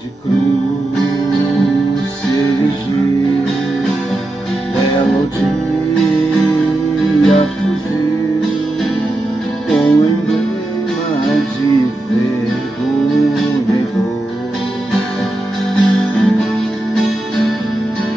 De cruz se erigiu, belo dia fugiu, com emblema de vergonha e dor.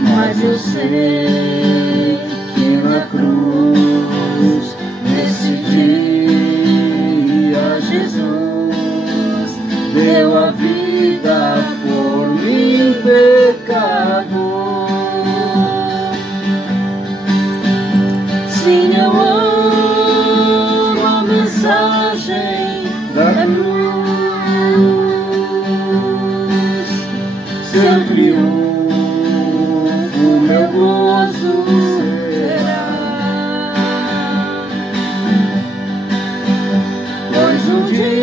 Mas eu sei que na cruz, nesse dia, Jesus deu a vida por mim, pecador. Sim, eu amo a mensagem da cruz. Seu triunfo, meu gozo será. Pois um dia,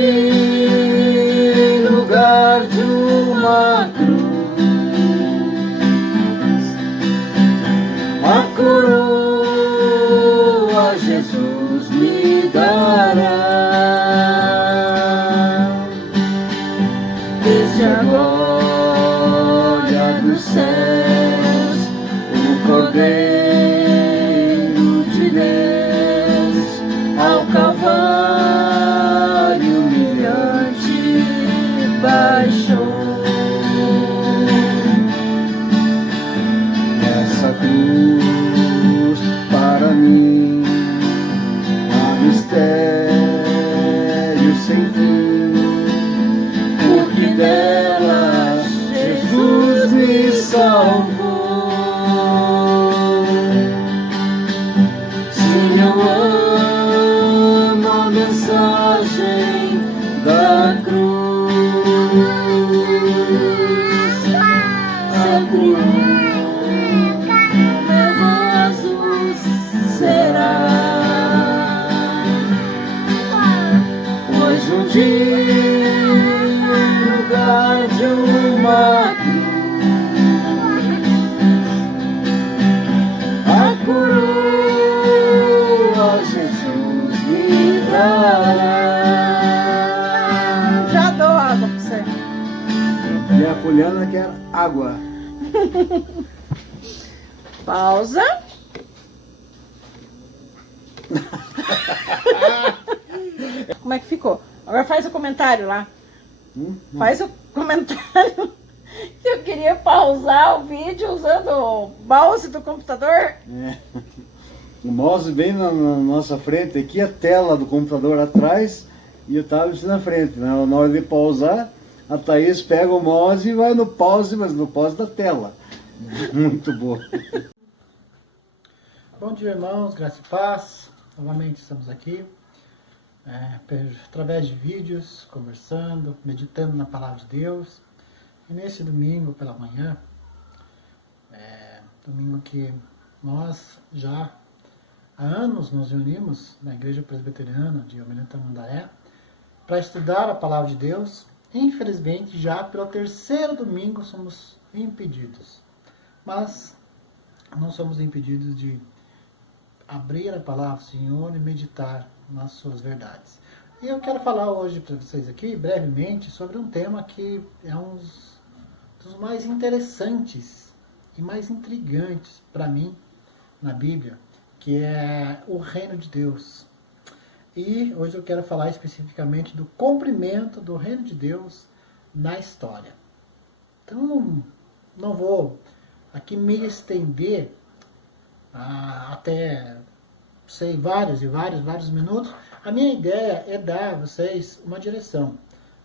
em lugar de uma cruz, a coroa Jesus me dará. Desde a glória dos céus, o Cordeiro de Deus ao Calvário humilhante baixou. Essa cruz para mim há mistério sem fim, porque dela Jesus me salvou. Sim, eu amo a mensagem da cruz. Seu triunfo, meu gozo será. Pois um dia, em lugar de uma cruz, a coroa Jesus me dará. Já dou água pra você. E a Poliana quer água. Pausa. Como é que ficou? Agora faz o comentário lá. Faz o comentário que eu queria pausar o vídeo usando o mouse do computador. É. O mouse bem na nossa frente, aqui a tela do computador atrás e o tablet na frente. Na hora de pausar, a Thaís pega o mouse e vai no pause, mas no pause da tela. Muito boa. Bom dia, irmãos, graça e paz. Novamente estamos aqui, através de vídeos, conversando, meditando na palavra de Deus. E nesse domingo pela manhã, domingo que nós já há anos nos reunimos na Igreja Presbiteriana de Almirante Tamandaré para estudar a palavra de Deus. Infelizmente, já pelo terceiro domingo somos impedidos. Mas não somos impedidos de abrir a palavra do Senhor e meditar nas suas verdades. E eu quero falar hoje para vocês aqui, brevemente, sobre um tema que é um dos mais interessantes e mais intrigantes para mim na Bíblia, que é o reino de Deus. E hoje eu quero falar especificamente do cumprimento do reino de Deus na história. Então, não vou aqui me estender até, sei, vários minutos. A minha ideia é dar a vocês uma direção,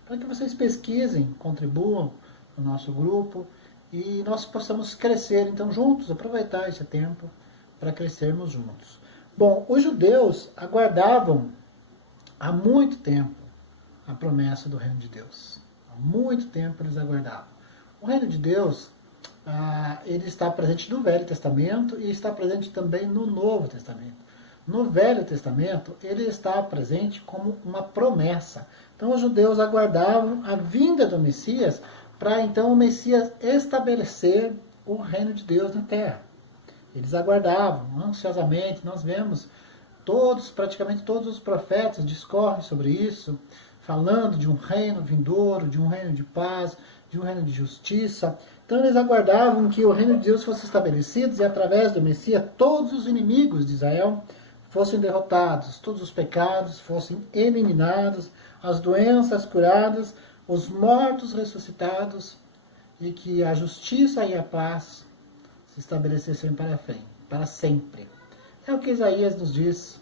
para que vocês pesquisem, contribuam no nosso grupo e nós possamos crescer, então, juntos, aproveitar esse tempo para crescermos juntos. Bom, os judeus aguardavam há muito tempo a promessa do reino de Deus. Há muito tempo eles aguardavam. O reino de Deus, ele está presente no Velho Testamento e está presente também no Novo Testamento. No Velho Testamento, ele está presente como uma promessa. Então, os judeus aguardavam a vinda do Messias para, então, o Messias estabelecer o reino de Deus na terra. Eles aguardavam ansiosamente. Nós vemos praticamente todos os profetas discorrem sobre isso, falando de um reino vindouro, de um reino de paz, de um reino de justiça. Então eles aguardavam que o reino de Deus fosse estabelecido e através do Messias todos os inimigos de Israel fossem derrotados, todos os pecados fossem eliminados, as doenças curadas, os mortos ressuscitados e que a justiça e a paz se estabelecessem para sempre. É o que Isaías nos diz,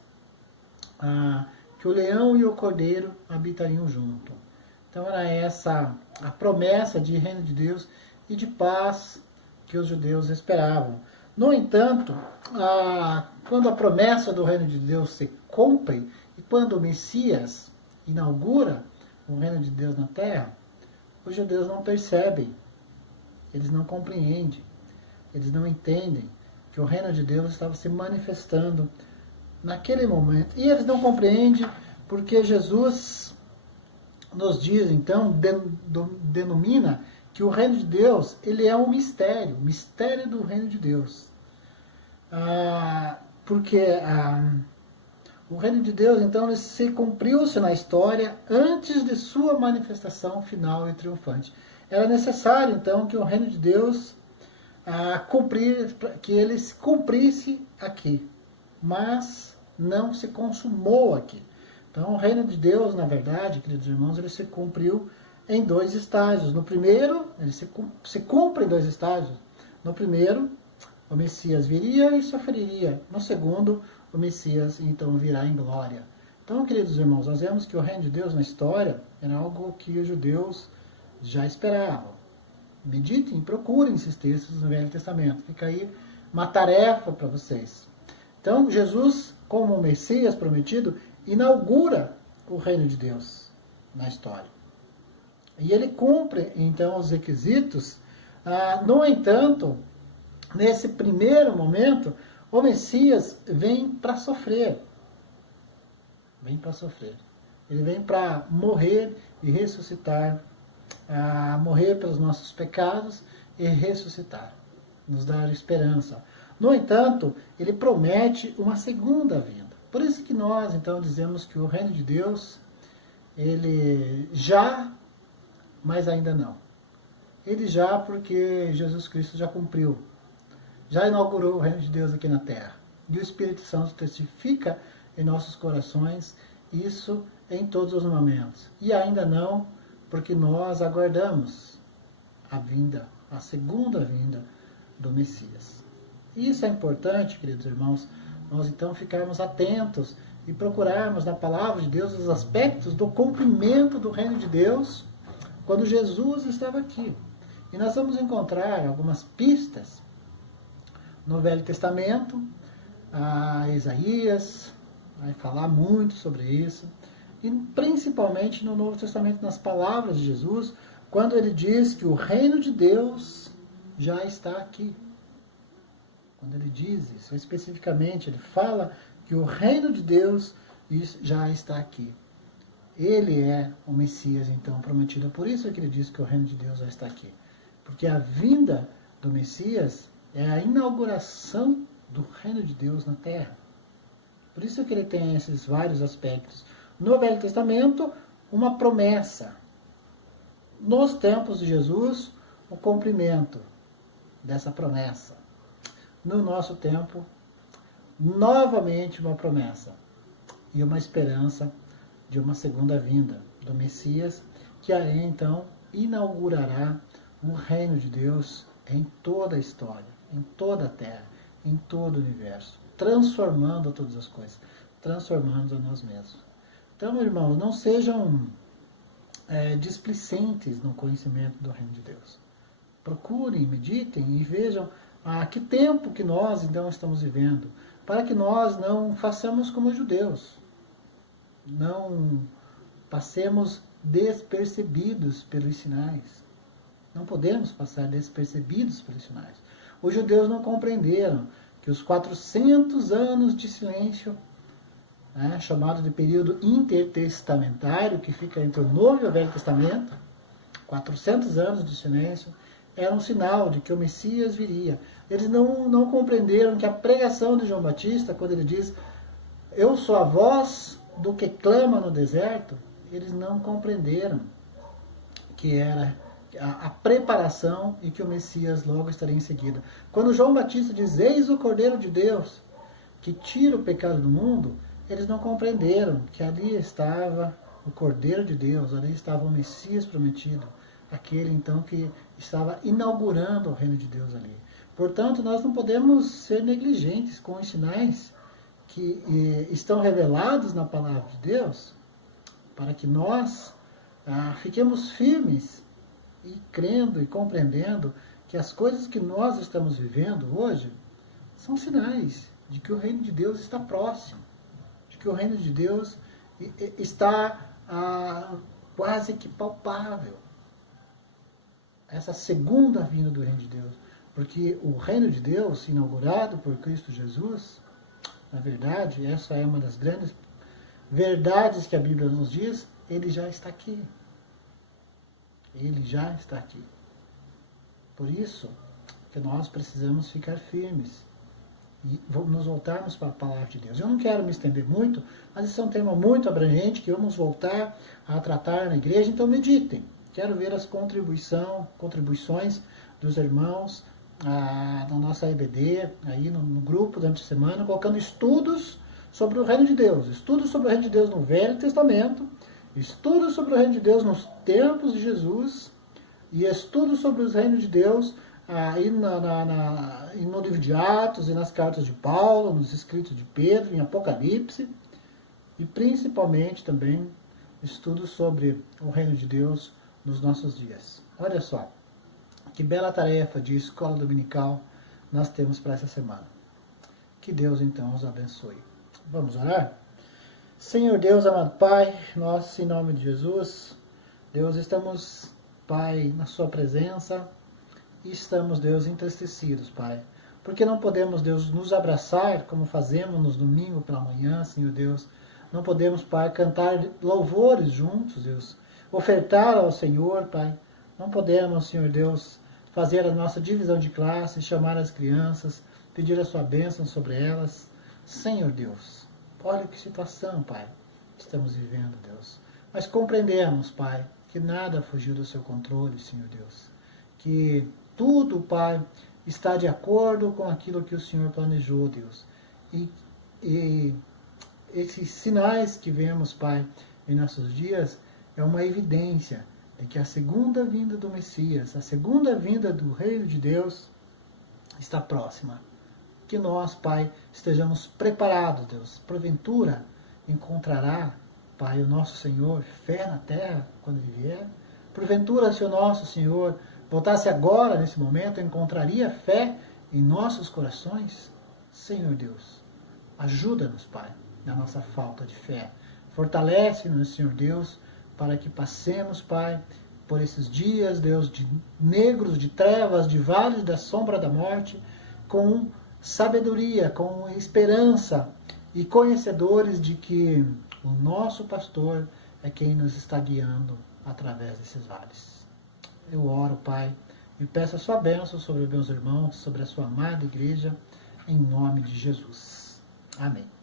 que o leão e o cordeiro habitariam junto. Então era essa a promessa de reino de Deus e de paz que os judeus esperavam. No entanto, quando a promessa do reino de Deus se cumpre e quando o Messias inaugura o reino de Deus na terra, os judeus não percebem, eles não compreendem, eles não entendem que o reino de Deus estava se manifestando naquele momento. E eles não compreendem porque Jesus nos diz, então, denomina que o reino de Deus, ele é um mistério, o mistério do reino de Deus. Porque o reino de Deus, então, ele se cumpriu-se na história antes de sua manifestação final e triunfante. Era necessário, então, que o reino de Deus que ele se cumprisse aqui, mas não se consumou aqui. Então, o reino de Deus, na verdade, queridos irmãos, ele se cumpriu em 2 estágios. No primeiro, ele se cumpre em 2 estágios. No primeiro, o Messias viria e sofreria. No segundo, o Messias, então, virá em glória. Então, queridos irmãos, nós vemos que o reino de Deus na história era algo que os judeus já esperavam. Meditem, procurem esses textos no Velho Testamento. Fica aí uma tarefa para vocês. Então, Jesus, como o Messias prometido, inaugura o reino de Deus na história. E ele cumpre, então, os requisitos. No entanto, nesse primeiro momento, o Messias vem para sofrer. Vem para sofrer. Ele vem para morrer e ressuscitar, morrer pelos nossos pecados e ressuscitar, nos dar esperança. No entanto, ele promete uma segunda vinda. Por isso que nós, então, dizemos que o reino de Deus, ele já, mas ainda não. Ele já, porque Jesus Cristo já cumpriu, já inaugurou o reino de Deus aqui na terra. E o Espírito Santo testifica em nossos corações isso em todos os momentos. E ainda não, porque nós aguardamos a segunda vinda do Messias. E isso é importante, queridos irmãos, nós então ficarmos atentos e procurarmos na palavra de Deus os aspectos do cumprimento do reino de Deus quando Jesus estava aqui. E nós vamos encontrar algumas pistas no Velho Testamento, Isaías vai falar muito sobre isso, e principalmente no Novo Testamento, nas palavras de Jesus, quando ele diz que o reino de Deus já está aqui. Quando ele diz isso, especificamente, ele fala que o reino de Deus já está aqui. Ele é o Messias, então, prometido. Por isso que ele diz que o reino de Deus já está aqui. Porque a vinda do Messias é a inauguração do reino de Deus na terra. Por isso que ele tem esses vários aspectos. No Velho Testamento, uma promessa. Nos tempos de Jesus, o cumprimento dessa promessa. No nosso tempo, novamente uma promessa e uma esperança de uma segunda vinda do Messias, que aí então inaugurará o reino de Deus em toda a história, em toda a terra, em todo o universo, transformando todas as coisas, transformando a nós mesmos. Então, irmãos, não sejam displicentes no conhecimento do reino de Deus. Procurem, meditem e vejam que tempo que nós então estamos vivendo, para que nós não façamos como os judeus, não passemos despercebidos pelos sinais. Não podemos passar despercebidos pelos sinais. Os judeus não compreenderam que os 400 anos de silêncio, chamado de período intertestamentário, que fica entre o Novo e o Velho Testamento, 400 anos de silêncio, era um sinal de que o Messias viria. Eles não compreenderam que a pregação de João Batista, quando ele diz: eu sou a voz do que clama no deserto, eles não compreenderam que era a preparação e que o Messias logo estaria em seguida. Quando João Batista diz, eis o Cordeiro de Deus, que tira o pecado do mundo, eles não compreenderam que ali estava o Cordeiro de Deus, ali estava o Messias prometido, aquele então que estava inaugurando o reino de Deus ali. Portanto, nós não podemos ser negligentes com os sinais que estão revelados na palavra de Deus, para que nós fiquemos firmes e crendo e compreendendo que as coisas que nós estamos vivendo hoje são sinais de que o reino de Deus está próximo, de que o reino de Deus está quase que palpável. Essa segunda vinda do reino de Deus. Porque o reino de Deus, inaugurado por Cristo Jesus, na verdade, essa é uma das grandes verdades que a Bíblia nos diz, ele já está aqui. Ele já está aqui. Por isso que nós precisamos ficar firmes e nos voltarmos para a palavra de Deus. Eu não quero me estender muito, mas esse é um tema muito abrangente que vamos voltar a tratar na igreja, então meditem. Quero ver as contribuições dos irmãos na nossa EBD, aí no grupo durante a semana, colocando estudos sobre o reino de Deus. Estudos sobre o reino de Deus no Velho Testamento, estudos sobre o reino de Deus nos tempos de Jesus e estudos sobre o reino de Deus aí no livro de Atos e nas cartas de Paulo, nos escritos de Pedro, em Apocalipse, e principalmente também estudos sobre o reino de Deus nos nossos dias. Olha só, que bela tarefa de escola dominical nós temos para essa semana. Que Deus então os abençoe. Vamos orar? Senhor Deus, amado Pai, nós em nome de Jesus, Deus, estamos, Pai, na sua presença e estamos, Deus, entristecidos, Pai, porque não podemos, Deus, nos abraçar como fazemos nos domingos pela manhã, Senhor Deus. Não podemos, Pai, cantar louvores juntos, Deus, ofertar ao Senhor, Pai. Não podemos, Senhor Deus, fazer a nossa divisão de classe, chamar as crianças, pedir a sua bênção sobre elas. Senhor Deus, olha que situação, Pai, estamos vivendo, Deus. Mas compreendemos, Pai, que nada fugiu do seu controle, Senhor Deus. Que tudo, Pai, está de acordo com aquilo que o Senhor planejou, Deus. E esses sinais que vemos, Pai, em nossos dias, é uma evidência de que a segunda vinda do Messias, a segunda vinda do Reino de Deus, está próxima. Que nós, Pai, estejamos preparados, Deus. Porventura, encontrará, Pai, o nosso Senhor, fé na terra, quando Ele vier? Porventura, se o nosso Senhor voltasse agora, nesse momento, encontraria fé em nossos corações? Senhor Deus, ajuda-nos, Pai, na nossa falta de fé. Fortalece-nos, Senhor Deus, para que passemos, Pai, por esses dias, Deus, de negros, de trevas, de vales da sombra da morte, com sabedoria, com esperança e conhecedores de que o nosso pastor é quem nos está guiando através desses vales. Eu oro, Pai, e peço a sua bênção sobre meus irmãos, sobre a sua amada igreja, em nome de Jesus. Amém.